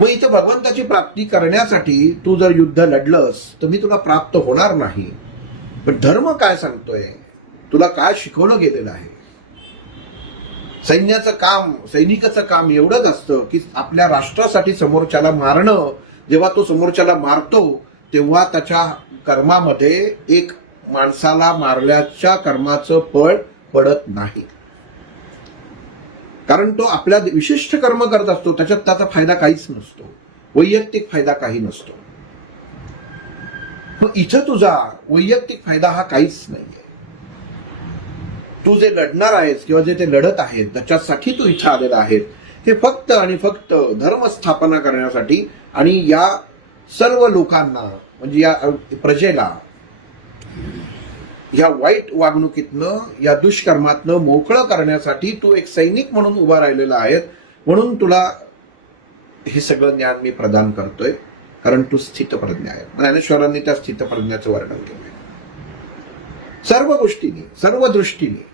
मग इथं भगवंताची प्राप्ती करण्यासाठी तू जर युद्ध लढलंस तर मी तुला प्राप्त होणार नाही. पण धर्म काय सांगतोय? तुला काय शिकवलं गेलेलं आहे? सैन्याचं काम सैनिकाचं काम एवढंच असतं की आपल्या राष्ट्रासाठी समोरच्याला मारणं जेव्हा तो समोरच्याला मारतो तेव्हा त्याच्या कर्मामध्ये एक माणसाला मारल्याच्या कर्माचं फळ पडत नाही. कारण तो आपल्या विशिष्ट कर्म करत असतो त्याच्यात त्याचा फायदा काहीच नसतो. वैयक्तिक फायदा काही नसतो. मग इथं तुझा वैयक्तिक फायदा हा काहीच नाहीये. तू जे लढणार आहेस किंवा जे ते लढत आहेत त्याच्यासाठी तू इथं आलेला आहेस हे फक्त आणि फक्त धर्म स्थापना करण्यासाठी आणि या सर्व लोकांना म्हणजे या प्रजेला या वाईट वागणुकीतनं या दुष्कर्मातनं मोकळं करण्यासाठी तू एक सैनिक म्हणून उभा राहिलेला आहे म्हणून तुला हे सगळं ज्ञान मी प्रदान करतोय. कारण तू स्थितप्रज्ञ आहे ज्ञानेश्वरांनी त्या स्थितप्रज्ञाचं वर्णन केलंय. सर्व गोष्टींनी सर्व दृष्टीने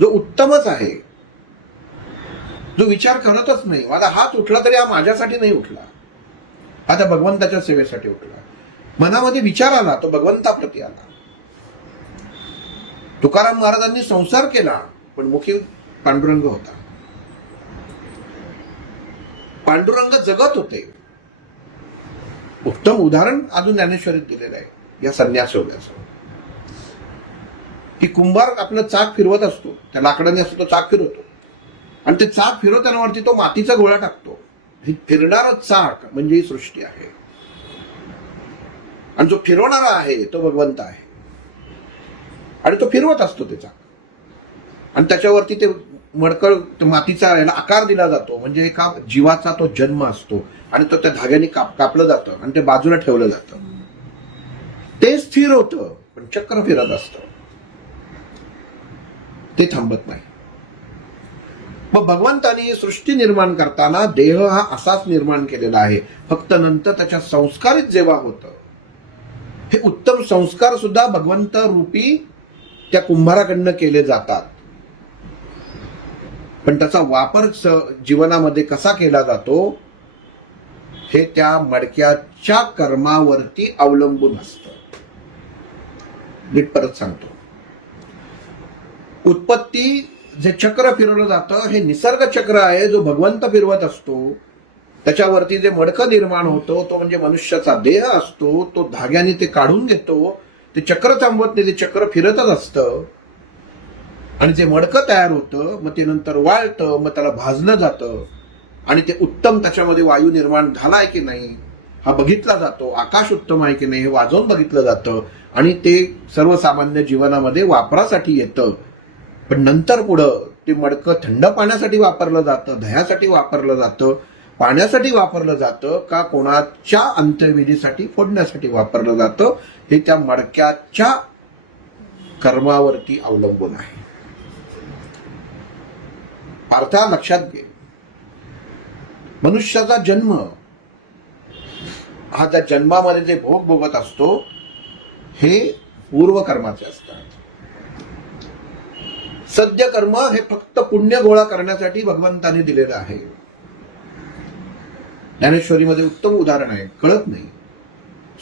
जो उत्तमच आहे जो विचार करतच नाही माझा हात उठला तरी हा माझ्यासाठी नाही उठला. आता भगवंताच्या सेवेसाठी उठला. मनामध्ये विचार आला तो भगवंताप्रती आला. तुकाराम महाराजांनी संसार केला पण मुखी पांडुरंग होता. पांडुरंग जगत होते. उत्तम उदाहरण अजून ज्ञानेश्वरीत दिलेलं आहे या संन्यासोग्याचं की कुंभार आपलं चाक फिरवत असतो त्या लाकडाने असतो तो चाक फिरवतो. आणि ते चाक फिरवताना वरती तो मातीचा गोळा टाकतो. ही फिरणार चाक म्हणजे ही सृष्टी आहे. आणि जो फिरवणारा आहे तो भगवंत आहे. आणि तो फिरवत असतो त्याचा. आणि त्याच्यावरती ते मडकळ मातीचा याला आकार दिला जातो. म्हणजे एका जीवाचा तो जन्म असतो. आणि तो त्या धाग्याने काप कापलं जातं आणि ते बाजूला ठेवलं जातं. ते स्थिर होतं पण चक्र फिरत असतं. ते थांबत नाही. मग भगवंतानी सृष्टी निर्माण करताना देह हा असाच निर्माण केलेला आहे. फक्त नंतर त्याच्या संस्कारित जेव्हा होतं हे उत्तम संस्कार सुद्धा भगवंत रूपी त्या कुंभाराकडनं केले जातात. पण त्याचा वापर स- जीवनामध्ये कसा केला जातो? हे त्या मडक्याच्या कर्मावरती अवलंबून असतं. नीट परत सांगतो. उत्पत्ती जे चक्र फिरवलं जातं हे निसर्ग चक्र आहे जो भगवंत फिरवत असतो. त्याच्यावरती जे मडकं निर्माण होतो तो म्हणजे मनुष्याचा देह असतो तो धाग्याने ते काढून घेतो. ते चक्र थांबवत नाही ते चक्र फिरतच असतं. आणि जे मडकं तयार होतं मग ते नंतर वाळतं मग त्याला भाजलं जातं. आणि ते उत्तम त्याच्यामध्ये वायू निर्माण झाला आहे की नाही हा बघितला जातो. आकाश उत्तम आहे की नाही हे वाजवून बघितलं जातं. आणि ते सर्वसामान्य जीवनामध्ये वापरासाठी येतं. पण नंतर पुढं ते मडकं थंड पाण्यासाठी वापरलं जातं दह्यासाठी वापरलं जातं. पाण्यासाठी वापरलं जातं का कोणाच्या अंत्यविधीसाठी फोडण्यासाठी वापरलं जातं हे त्या मडक्याच्या कर्मावरती अवलंबून आहे. अर्थ लक्षात घे. मनुष्याचा जन्म हा त्या जन्मामध्ये जे भोग भोगत असतो हे पूर्वकर्माचे असतात. सद्य कर्म हे फक्त पुण्य गोळा करण्यासाठी भगवंताने दिलेलं आहे. ज्ञानेश्वरीमध्ये उत्तम उदाहरण आहे. कळत नाही.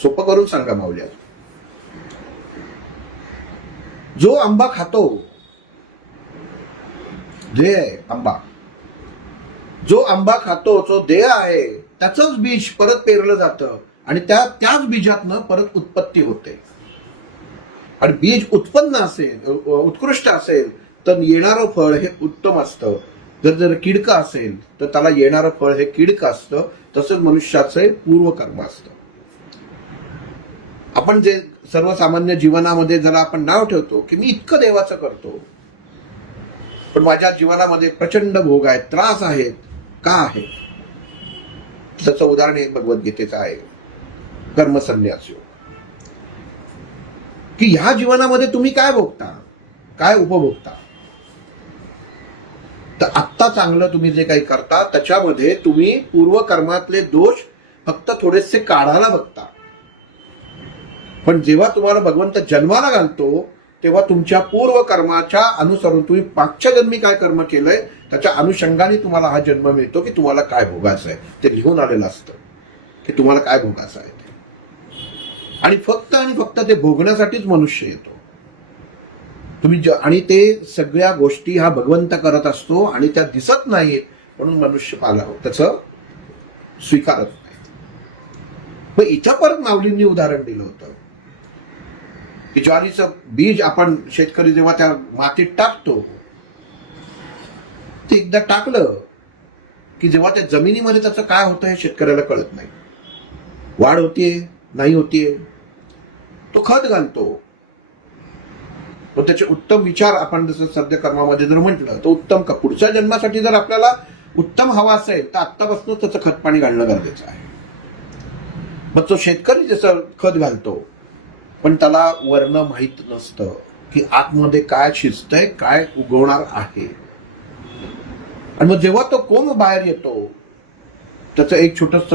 सोपं करून सांगा माऊल्या जो आंबा खातो ध्येय आहे आंबा जो आंबा खातो जो देह आहे त्याचंच बीज परत पेरलं जातं आणि त्या त्याच बीजातनं परत उत्पत्ती होते. आणि बीज उत्पन्न असेल उत्कृष्ट असेल तर येणारं फळ हे उत्तम असतं. जर जर किडकं असेल तर त्याला येणारं फळ हे किडकं असतं. तसंच मनुष्याचं पूर्वकर्म असतं. आपण जे सर्वसामान्य जीवनामध्ये जरा आपण नाव ठेवतो की मी इतकं देवाचं करतो पण माझ्या जीवनामध्ये प्रचंड भोग आहेत त्रास आहेत का आहे त्याचं उदाहरण एक भगवद्गीतेचं आहे. कर्मसन्यास. योग की ह्या जीवनामध्ये तुम्ही काय भोगता? काय उपभोगता? तर आत्ता चांगलं तुम्ही जे काही करता त्याच्यामध्ये तुम्ही पूर्वकर्मातले दोष फक्त थोडेसे काढायला बघता. पण जेव्हा तुम्हाला भगवंत जन्माला घालतो तेव्हा तुमच्या पूर्व कर्माच्या अनुसरून तुम्ही मागच्या जन्मी काय कर्म केलंय त्याच्या अनुषंगाने तुम्हाला हा जन्म मिळतो की तुम्हाला काय भोगायचं आहे. ते लिहून आलेलं असतं की तुम्हाला काय भोगायचं आहे ते. आणि फक्त आणि फक्त ते भोगण्यासाठीच मनुष्य येतो. तुम्ही ज- आणि ते सगळ्या गोष्टी हा भगवंत करत असतो आणि त्या दिसत नाहीत म्हणून मनुष्य पाला हो- त्याचं स्वीकारत नाही. मग इथं परत माऊलींनी उदाहरण दिलं होतं. की ज्वारीचं बीज आपण शेतकरी जेव्हा त्या मातीत टाकतो ते एकदा टाकलं की जेव्हा त्या जमिनीमध्ये त्याचं काय होतं हे शेतकऱ्याला कळत नाही. वाढ होतीये नाही होतीये तो खत घालतो. मग त्याचे उत्तम विचार आपण जसं सद्य कर्मामध्ये जर म्हटलं तर उत्तम का पुढच्या जन्मासाठी जर आपल्याला उत्तम हवा असेल तर आत्तापासूनच त्याचं खत पाणी घालणं गरजेचं आहे. मग तो शेतकरी जसं खत घालतो पण त्याला वर्ण माहीत नसतं की आतमध्ये काय शिजतंय काय उगवणार आहे. आणि मग जेव्हा तो कोंब बाहेर येतो त्याचं एक छोटस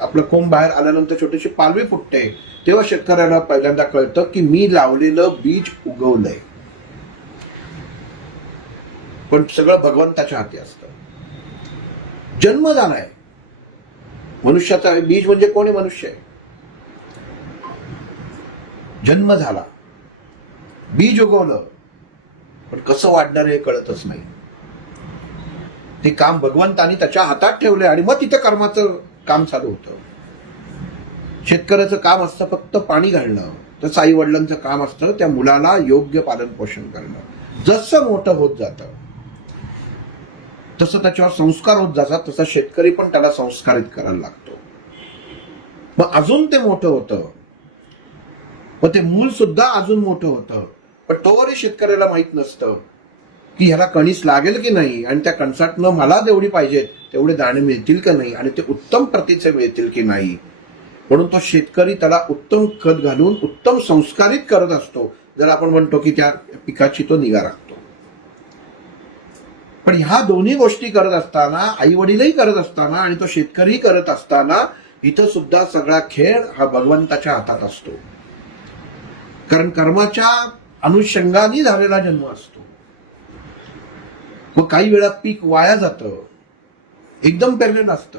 आपलं कोंब बाहेर आल्यानंतर छोटीशी पालवी फुटते तेव्हा शेतकऱ्याला पहिल्यांदा कळतं की मी लावलेलं बीज उगवलंय. पण सगळं भगवंताच्या हाती असतं. जन्म आहे मनुष्याचा बीज म्हणजे कोणी मनुष्य आहे? जन्म झाला. बीज उगवलं. पण कसं वाढणार हे कळतच नाही. ते काम भगवंतानी त्याच्या हातात ठेवले आणि मग तिथं कर्माचं काम चालू होतं. शेतकऱ्याचं काम असतं फक्त पाणी घालणं. तसं आई वडिलांचं काम असतं त्या मुलाला योग्य पालन पोषण करणं. जसं मोठं होत जातं तसं त्याच्यावर संस्कार होत जातात तसा शेतकरी पण त्याला संस्कारित करायला लागतो. मग अजून ते मोठं होतं. मग ते मूल सुद्धा अजून मोठं होतं. पण तोवरही शेतकऱ्याला माहीत नसतं की ह्याला कणीस लागेल की नाही आणि त्या कणसातनं मला जेवढी पाहिजेत तेवढे दाणे मिळतील का नाही आणि ते उत्तम प्रतीचे मिळतील की नाही. म्हणून तो शेतकरी त्याला उत्तम खत घालून उत्तम संस्कारित करत असतो. जर आपण म्हणतो की त्या पिकाची तो निगा राखतो. पण ह्या दोन्ही गोष्टी करत असताना आई वडीलही करत असताना आणि तो शेतकरीही करत असताना इथं सुद्धा सगळा खेळ हा भगवंताच्या हातात असतो. कारण कर्माच्या अनुषंगाने झालेला जन्म असतो. मग काही वेळा पीक वाया जातं. एकदम पेरलेलं असतं.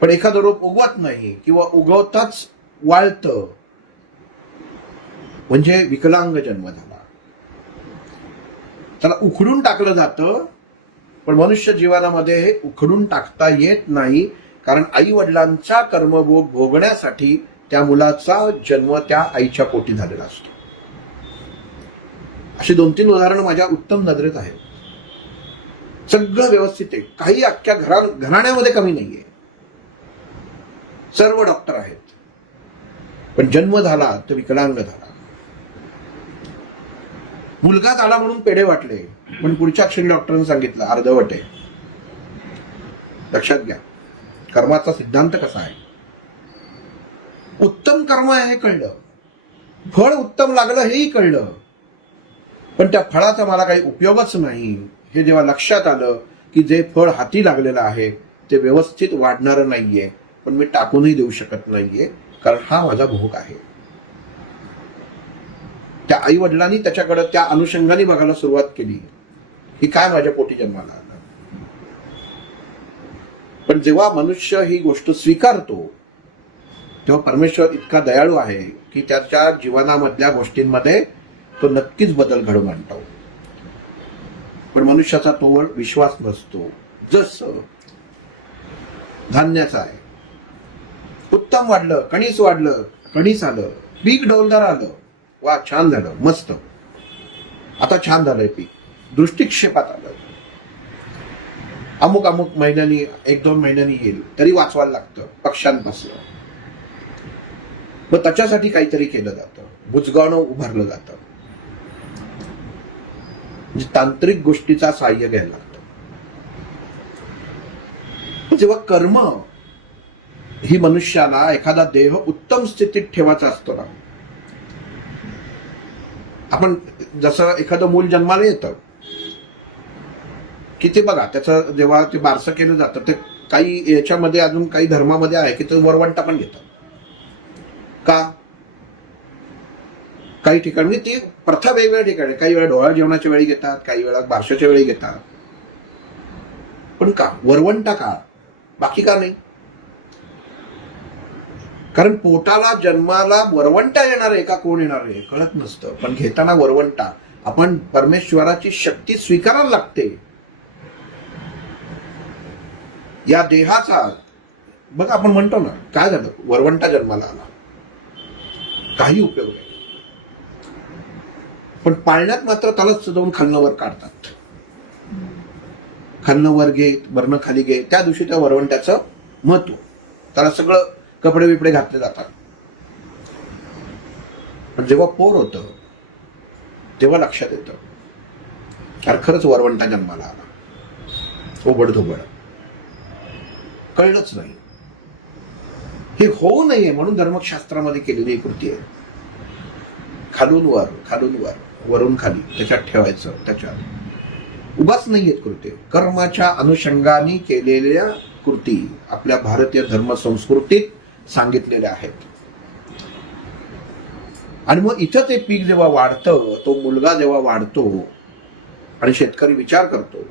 पण एखादं रोप उगवत नाही किंवा उगवताच वाळतं. म्हणजे विकलांग जन्म झाला. त्याला उखडून टाकलं जातं पण मनुष्य जीवनामध्ये हे उखडून टाकता येत नाही. कारण आई वडिलांचा कर्मभोग भोगण्यासाठी त्या मुलाचा जन्म त्या आईच्या पोटी झालेला असतो. अशी दोन तीन उदाहरणं माझ्या उत्तम नजरेत आहेत. सगळं व्यवस्थित आहे. काही अख्ख्या घरा घराण्यामध्ये कमी नाहीये. सर्व डॉक्टर आहेत. पण जन्म झाला तर विकलांग झाला. मुलगा झाला म्हणून पेढे वाटले पण पुढच्या क्षणी डॉक्टरांनी सांगितलं अर्धवट आहे. लक्षात घ्या कर्माचा सिद्धांत कसा आहे? उत्तम कर्म आहे हे कळलं. फळ उत्तम लागलं हेही कळलं. पण त्या फळाचा मला काही उपयोगच नाही. हे जेव्हा लक्षात आलं की जे फळ हाती लागलेलं आहे ते व्यवस्थित वाढणारं नाहीये. पण मी टाकूनही देऊ शकत नाहीये कारण हा माझा भोग आहे. त्या आई वडिलांनी त्याच्याकडे त्या अनुषंगाने बघायला सुरुवात केली. की काय माझ्या पोटी जन्माला आला? पण जेव्हा मनुष्य ही गोष्ट स्वीकारतो तेव्हा परमेश्वर इतका दयाळू आहे की त्याच्या जीवनामधल्या गोष्टींमध्ये तो नक्कीच बदल घडवून आणतो. पण मनुष्याचा तोवर विश्वास नसतो. जसं धान्याचा आहे उत्तम वाढलं कणीस वाढलं कणीस आलं पीक डौलदार आलं. वा छान झालं मस्त. आता छान झालंय पीक. दृष्टिक्षेपात आलं. अमुक अमुक महिन्यांनी एक दोन महिन्यांनी येईल तरी वाचवायला लागतं पक्ष्यांपासून. मग त्याच्यासाठी काहीतरी केलं जातं. बुजगावणं उभारलं जातं. म्हणजे तांत्रिक गोष्टीचा सहाय्य घ्यायला लागतं. जेव्हा कर्म ही मनुष्याला एखादा देह उत्तम स्थितीत ठेवायचा असतो ना. आपण जसं एखादं मूल जन्माला येतं की ते बघा त्याचं जेव्हा ते बारसं केलं जातं ते काही याच्यामध्ये अजून काही धर्मामध्ये आहे की ते वरवंटा पण घेतात का? काही ठिकाणी ती प्रथा वेगवेगळ्या ठिकाणी काही वेळा डोळा जेवणाच्या वेळी घेतात काही वेळा बारशाच्या वेळी घेतात. पण का? वरवंटा का? बाकी का नाही? कारण पोटाला जन्माला वरवंटा येणार आहे. का कोण येणार आहे? कळत नसतं. पण घेताना वरवंटा. आपण परमेश्वराची शक्ती स्वीकारायला लागते. या देहाचा बघा आपण म्हणतो ना काय झालं? वरवंटा जन्माला आला. काही उपयोग नाही. पण पाळण्यात मात्र त्यालाच जाऊन खालनं काढतात. खालनं वर घे वरनं खाली घे त्या दिवशी त्या वरवंट्याचं महत्त्व. त्याला सगळं कपडे बिपडे घातले जातात. पण जेव्हा पोर होतं तेव्हा लक्षात येतं अरे खरंच वरवंटा जन्माला आला. ओबड धोबड कळलंच नाही. हे होऊ नये म्हणून धर्मशास्त्रामध्ये केलेली कृती आहे. खालून वर खालून वर वरून खाली त्याच्यात ठेवायचं त्याच्यात. उगाच नाही आहेत कृती कर्माच्या अनुषंगाने केलेल्या कृती आपल्या भारतीय धर्म संस्कृतीत सांगितलेल्या आहेत. आणि मग इथं ते पीक जेव्हा वाढतं तो मुलगा जेव्हा वाढतो आणि शेतकरी विचार करतो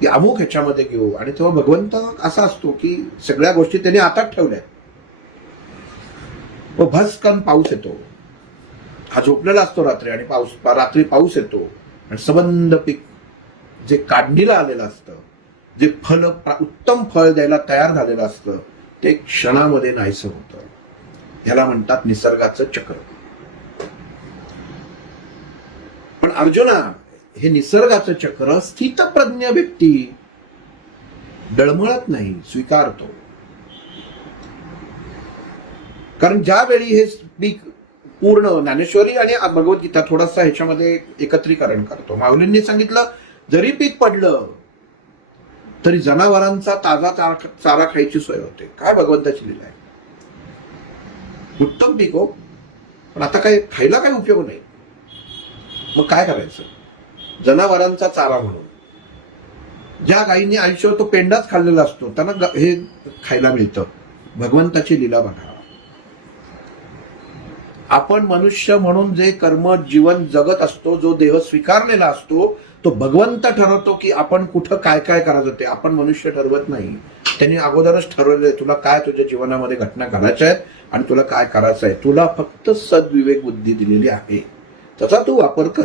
की अमुक ह्याच्यामध्ये घेऊ. आणि तेव्हा भगवंत असा असतो की सगळ्या गोष्टी त्यांनी आतात ठेवल्या व भस्कन पाऊस येतो. हा झोपलेला असतो रात्री आणि पाऊस रात्री पाऊस येतो. आणि सबंध पीक जे काढणीला आलेलं असतं जे फल उत्तम फळ द्यायला तयार झालेलं असतं ते क्षणामध्ये नाहीसं होतं. याला म्हणतात निसर्गाचं चक्र. पण अर्जुना हे निसर्गाचं चक्र स्थितप्रज्ञ व्यक्ती डळमळत नाही स्वीकारतो. कारण ज्यावेळी हे पीक पूर्ण ज्ञानेश्वरी आणि भगवद्गीता थोडासा ह्याच्यामध्ये एकत्रीकरण करतो. माऊलींनी सांगितलं जरी पीक पडलं तरी जनावरांचा ताजा चारा चारा खायची सोय होते. काय भगवंताची लिला आहे? उत्तम पीक हो. पण आता काय खायला काय उपयोग नाही. मग काय करायचं? जनावरांचा चारा म्हणून. ज्या गायींनी आयुष्यावर तो पेंडाच खाल्लेला असतो त्यांना हे खायला मिळतं. भगवंताची लिला बघा. आपण मनुष्य म्हणून जे कर्म जीवन जगत असतो जो देह स्वीकारलेला असतो तो भगवंत ठरवतो की आपण कुठं काय काय करायचं ते. आपण मनुष्य ठरवत नाही. त्यांनी अगोदरच ठरवलंय तुला काय तुझ्या जीवनामध्ये घटना घडायच्या आहेत आणि तुला काय करायचं आहे? तुला फक्त सद्विवेक बुद्धी दिलेली आहे. त्याचा तू वापर कर.